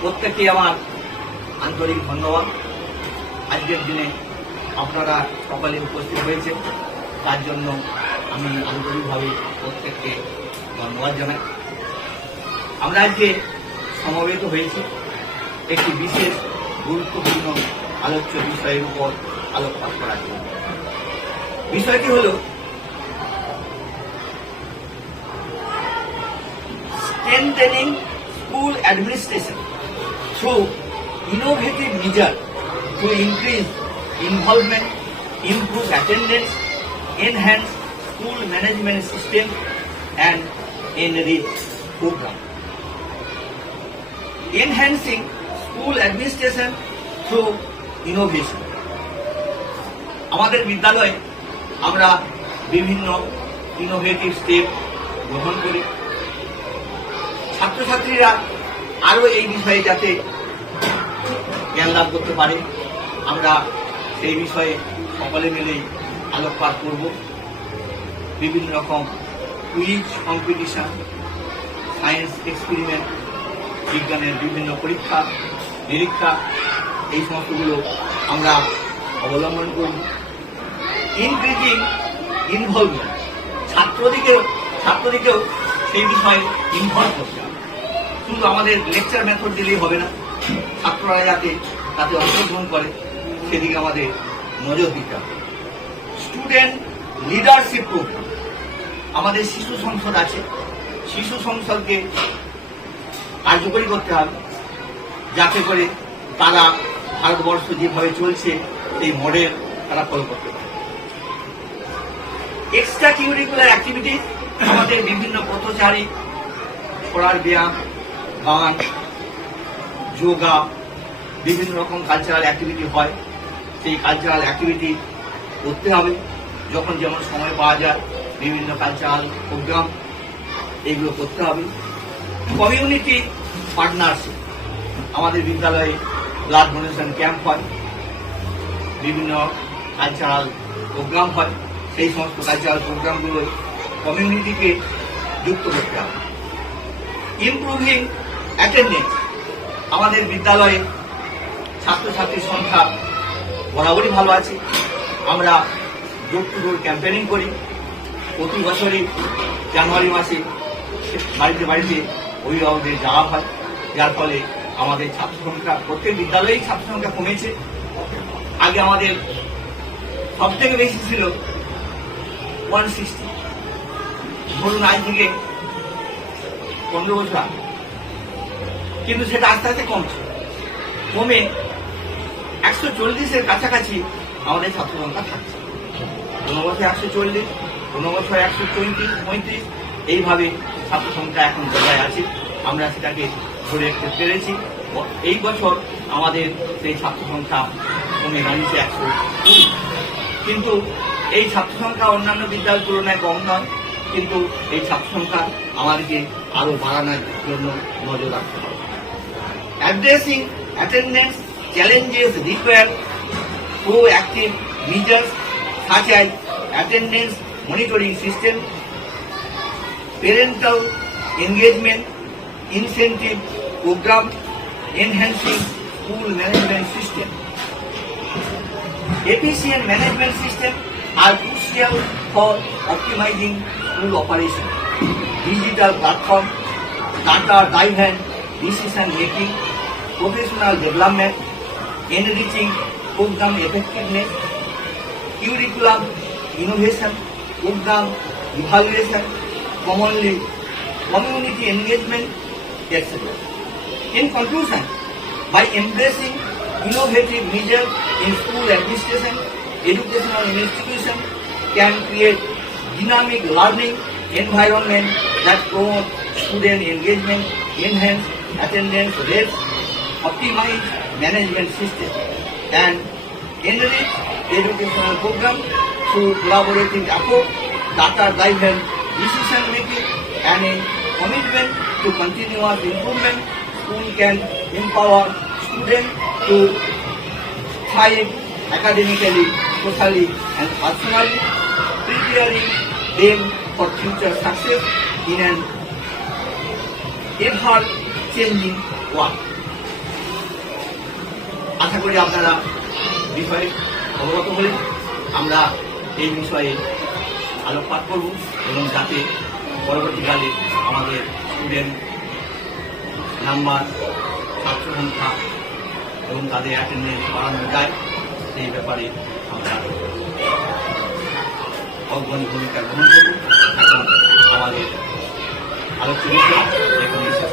প্রত্যেককে আমার আন্তরিক ধন্যবাদ। আজকের দিনে আপনারা সকালে উপস্থিত হয়েছে, তার জন্য আমি আন্তরিকভাবে প্রত্যেককে ধন্যবাদ জানাই। আমরা আজকে সমবেত হয়েছি একটি বিশেষ গুরুত্বপূর্ণ আলোচ্য বিষয়ের উপর আলোকপাত করার জন্য। বিষয়টি হল strengthening school administration through innovative measures to increase involvement, improve attendance, enhance school management system, and enrich program. Enhancing school administration through innovation. আমাদের বিদ্যালয়ে আমরা বিভিন্ন ইনোভেটিভ স্টেপ গ্রহণ করি। ছাত্রছাত্রীরা আরো এই বিষয়ে যাতে জ্ঞান লাভ করতে পারে, আমরা সেই বিষয়ে সকলে মিলে আলোকপাত করব। বিভিন্ন রকম কুইজ কম্পিটিশন, সায়েন্স এক্সপেরিমেন্ট, বিজ্ঞানের বিভিন্ন পরীক্ষা নিরীক্ষা, এই সমস্তগুলো আমরা অবলম্বন করব। ইনক্রিজিং ইনভলভমেন্ট, ছাত্রদিকেও সেই বিষয়ে ইনভলভ করতে হবে। শুধু আমাদের লেকচার মেথড দিলেই হবে না, ছাত্ররা যাতে তাতে অংশগ্রহণ করে সেদিকে আমাদের নজর দিতে হবে। স্টুডেন্ট লিডারশিপ প্রোগ্রাম, আমাদের শিশু সংসদ আছে, শিশু সংসদকে কার্যকরী করতে হবে যাতে করে তারা ভারতবর্ষ যেভাবে চলছে সেই মডেল তারা ফলো করতে পারে। এক্সট্রা কারিকুলার অ্যাক্টিভিটি, আমাদের বিভিন্ন পথচারী, ছড়ার ব্যায়াম, গান, যোগা, বিভিন্ন রকম কালচারাল অ্যাক্টিভিটি হয়, সেই কালচারাল অ্যাক্টিভিটি করতে হবে। যখন যেমন সময় পাওয়া যায় বিভিন্ন কালচারাল প্রোগ্রাম এগুলো করতে হবে। কমিউনিটি পার্টনারশিপ, আমাদের বিদ্যালয়ে ব্লাড ডোনেশন ক্যাম্প হয়, বিভিন্ন কালচারাল প্রোগ্রাম হয়, সেই সমস্ত কালচারাল প্রোগ্রামগুলো কমিউনিটিকে যুক্ত করতে হবে। ইমপ্রুভিং অ্যাটেন্ডেন্স, আমাদের বিদ্যালয়ে ছাত্রছাত্রীর সংখ্যা বরাবরই ভালো আছে। আমরা ডোর টু ডোর ক্যাম্পেনিং করি, প্রতি বছরই জানুয়ারি মাসে বাড়িতে বাড়িতে অভিভাবকদের যাওয়া হয়, যার ফলে আমাদের ছাত্র সংখ্যা, প্রত্যেক বিদ্যালয়েই ছাত্র সংখ্যা কমেছে। আগে আমাদের সব থেকে বেশি ছিল 160, ধরুন আজ থেকে 15 বছর আগে, কিন্তু সেটা আস্তে আস্তে কমে 140-এর কাছাকাছি আমাদের ছাত্র সংখ্যা থাকছে। কোনো বছর 140, কোনো বছর 134-35, এইভাবে ছাত্র সংখ্যা এখন বজায় আছে। আমরা সেটাকে ধরে রাখতে পেরেছি। এই বছর আমাদের সেই ছাত্র সংখ্যা কমে দাঁড়িয়েছে 120, কিন্তু এই ছাত্র সংখ্যা অন্যান্য বিদ্যালয়ের তুলনায় কম নয়, কিন্তু এই ছাত্র সংখ্যা আমাদেরকে আরো বাড়ানোর জন্য নজর রাখতে হবে। Addressing attendance challenges require proactive measures such as attendance monitoring system, parental engagement, incentive program, enhancing school management system. Efficient management system are crucial for optimizing school operation. Digital platform, data-driven decision making, professional development, enriching program effectiveness, curriculum innovation, program evaluation, community engagement, etc. In conclusion, by embracing innovative measures in school administration, educational institution can create dynamic learning environment that promote student engagement, enhance attendance rates, optimize management system, and enrich educational program through collaborative approach, data-driven decision making, and a commitment to continuous improvement. School can empower students to thrive academically, socially, and personally, preparing them for future success in an ever-changing world. আশা করি আপনারা বিষয়ে অবগত হলেন। আমরা এই বিষয়ে আলোকপাত করব এবং যাতে পরবর্তীকালে আমাদের স্টুডেন্ট নাম্বার, ছাত্র সংখ্যা এবং তাদের অ্যাটেন্ডেন্স বাড়ানো যায় সেই ব্যাপারে আমরা অগ্রণী ভূমিকা গ্রহণ করব। এখন আমাদের আলোচ্য বিষয়